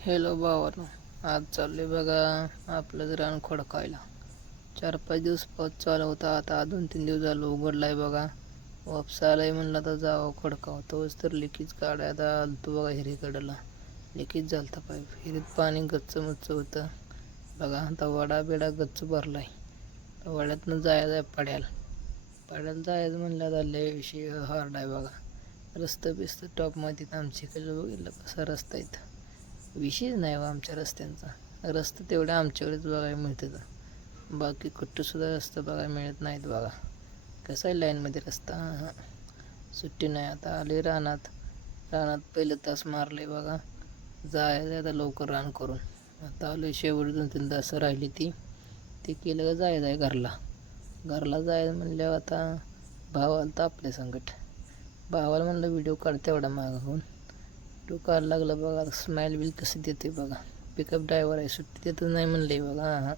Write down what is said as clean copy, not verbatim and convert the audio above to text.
Hello भावानो, आज चाललोय बघा आपलं रान खोडकायला. 4-5 दिवस पाऊस चालू होता. आता 2-3 दिवस झालं उघडलाय बघा. वापसा आलाय म्हणलं तर जावं खोडकाव. तोच तर लिकीज काढाय आता आलतो बघा हिरीकडला. लिकीज झालता पाईप. हिरीत पाणी गच्च मुच्च होतं बघा. आता वडा बिडा गच्च भरलाय. तर वड्यातनं जायचं पड्याला. पड्याला जायचं म्हणलं आता लय विषय हार्ड आहे बघा. रस्तं बिस्त टॉपमध्ये आमच्या इकडलं बघितलं कसा रस्ता इथं. विषयच नाही बा आमच्या रस्त्यांचा. रस्ते तेवढे आमच्याकडेच बघायला मिळतात. बाकी कुठंसुद्धा रस्ता बघायला मिळत नाहीत बघा. कसा आहे लाईनमध्ये रस्ता. सुट्टी नाही. आता आले रानात. पहिलं तास मारले बघा. जायचं आता लवकर रान करून. आता आलो शेवट 2-3 तास राहिली ते केलं का जायचं आहे घरला. घरला जायचं म्हणल्यावर आता भाव आला तर आपल्या संकट. भावाला म्हणलं व्हिडिओ काढ तेवढा मागं काढायला लागला बघा. स्माईल बिल कसं देते बघा. पिकअप ड्रायव्हर आहे, सुट्टी देतच नाही म्हणले बघा.